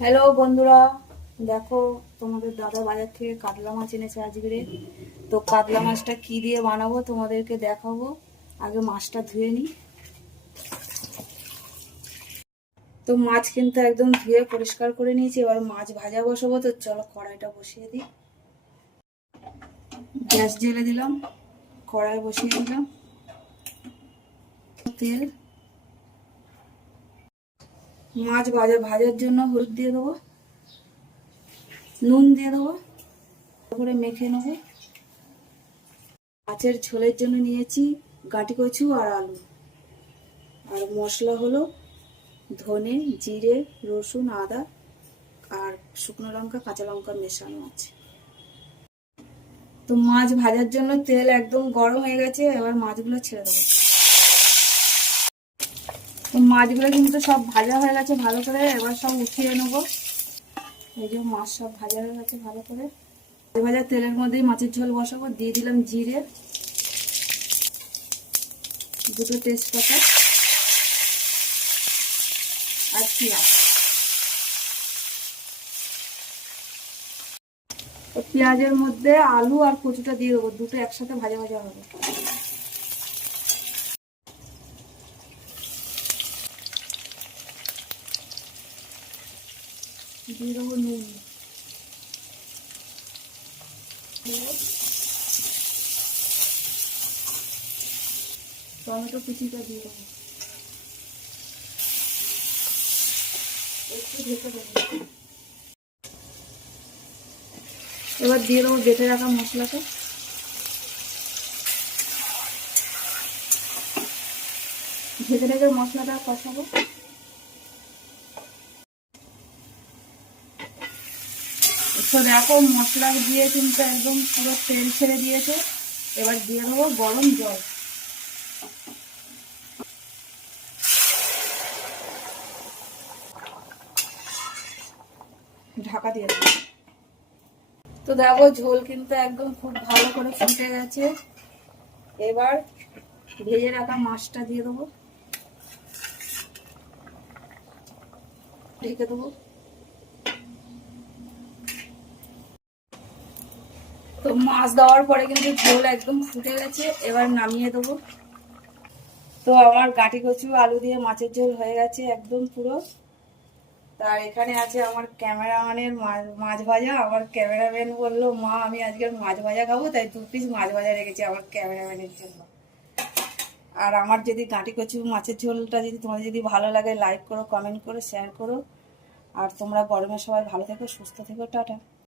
Hello বন্ধুরা, দেখো তোমাদের দাদা বাজার থেকে কাতলা মাছ এনেছে আজকে। তো কাতলা মাছটা কি দিয়ে বানাবো তোমাদেরকে দেখাবো। আগে মাছটা ধুয়ে নিই। তো মাছ কিন্তু একদম ধুয়ে পরিষ্কার করে নিয়েছি। এবার মাছ ভাজা বসাবো। তো চলো কড়াইটা বসিয়ে দিই। গ্যাস জ্বেলে দিলাম, কড়াই বসিয়ে দিলাম, তেল, মাছ ভাজার জন্য হলুদ দিয়ে দেবো, নুন দিয়ে দেবো, করে মেখে নেবো। মাছের ঝোলের জন্য নিয়েছি গাঁটি কচু আর আলু। আর মশলা হলো ধনে, জিরে, রসুন, আদা আর শুকনো লঙ্কা, কাঁচা লঙ্কা মেশানো আছে। তো মাছ ভাজার জন্য তেল একদম গরম হয়ে গেছে। এবার মাছগুলো ছেড়ে দেবো। তো মাছগুলো কিন্তু সব ভাজা হয়ে গেছে ভালো করে। এবার সব উঠিয়ে নেবো। এই যে মাছ সব ভাজা হয়ে গেছে ভালো করে। ভাজা তেলের মধ্যেই মাছের ঝোল বসাবো। দিয়ে দিলাম জিরে, দুটো তেজপাতা আর পেঁয়াজ। পেঁয়াজের মধ্যে আলু আর কচুটা দিয়ে দেবো, দুটো একসাথে ভাজা ভাজা হবে। দিয়ে দেবো নুন, টমেটো কুচিটা দিয়ে দেবো, একটু ঢেকে দেবো। এবার দিয়ে দেবো বেটে রাখা মশলাটা। ঢেকে ঢেকে মশলাটা কষাবো। তো দেখো মশলা দিয়ে কিন্তু একদম পুরো তেল ছেড়ে দিয়েছে। এবার দিয়ে দেবো গরম জল। ঢাকা দিয়ে দেবো। তো দেখো ঝোল কিন্তু একদম খুব ভালো করে ফুটে গেছে। এবার ভেজে রাখা মাছটা দিয়ে দেবো, ঢেকে দেবো। তো মাছ দেওয়ার পরে কিন্তু ঝোল একদম ফুটে গেছে। এবার নামিয়ে দেবো। তো আমার গাঁটি কচু আলু দিয়ে মাছের ঝোল হয়ে গেছে একদম পুরো। তার এখানে আছে আমার ক্যামেরাম্যানের মাছ ভাজা। আমার ক্যামেরাম্যান বললো, মা আমি আজকে মাছ ভাজা খাবো, তাই 2 পিস মাছ ভাজা রেখেছি আমার ক্যামেরাম্যানের জন্য। আর আমার যদি গাঁটি কচু মাছের ঝোলটা যদি তোমাদের যদি ভালো লাগে, লাইক করো, কমেন্ট করো, শেয়ার করো। আর তোমরা গরমে সবাই ভালো থেকো, সুস্থ থেকো, টাটা।